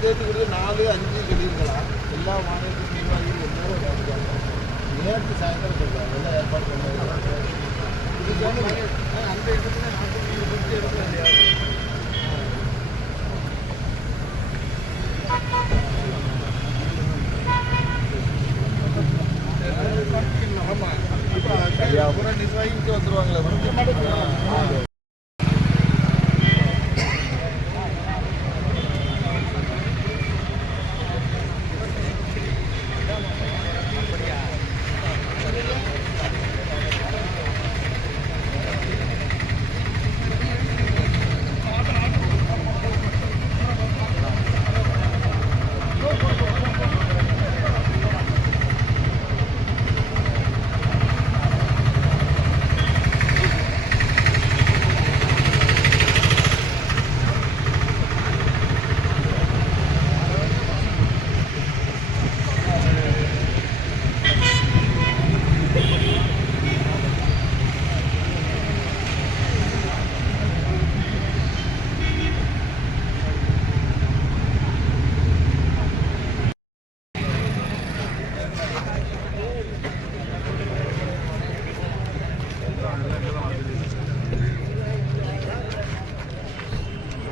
மூணாம் தேதி கொடுத்து நாலு அஞ்சு சொல்லியிருக்கலாம் எல்லா மாநிலத்தின் நிர்வாகிகள் எல்லாரும் கேட்டுக்காங்க நேற்று சாயந்தரம் சொல்கிறாங்க எல்லாம் ஏற்பாடு பண்ணுறாங்க அந்த இடத்துல நாட்டு எடுக்க இல்லையா ஆமா இப்போ நிர்வாகிக்கு வந்துடுவாங்களே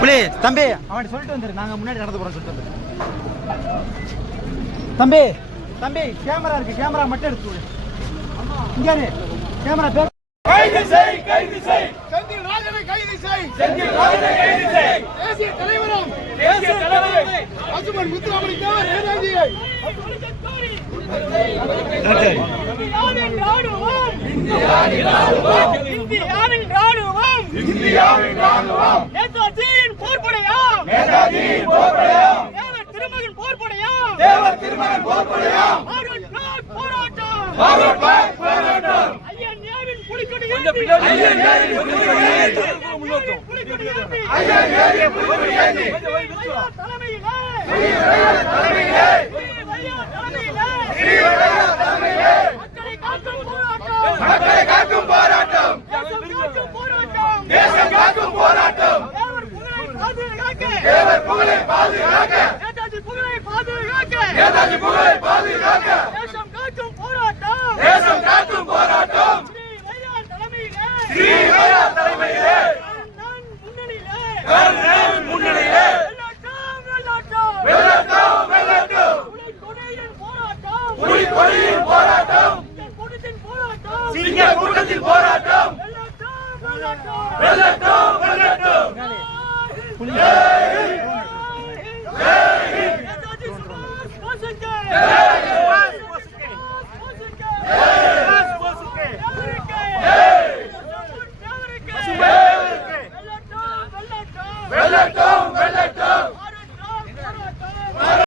புலி தம்பி அவன் சொல்லிட்டு வந்துரு. நாங்க முன்னாடி நடந்து போறோம் சொல்லிட்டு வந்துரு. தம்பி தம்பி கேமரா இருக்கு. கேமரா மட்டும் எடுத்து. இங்க. கேமரா பேர் கைது செய் கைது செய். செந்தில் ராஜனை கைது செய். செந்தில் ராஜனை கைது செய். தேசிய தலைவரும் தேசிய தலைவரும் பசுமன் முத்துராமலிங்க நேதாஜியை இந்தியாவின் ராணுவம். இந்தியாவின் ராணுவம். இந்தியாவின் ராணுவம். போராட்டம். போராட்டம். புலிக்கொடி புலிக்கொடி ஐயா தலைமையிலே. ஐயா தலைமையிலே. தலைமையிலே. மக்களை காக்கும் போராட்டம். மக்களை காக்கும் போராட்டம். தேசம் காக்கும் போராட்டம். தேசம் காக்கும் போராட்டம். தேவர் புகழை பாதுகாக்க. தேவர் புகழை பாதுகாக்க. ¡Proyecto! ¡Proyecto! ¡Proyecto!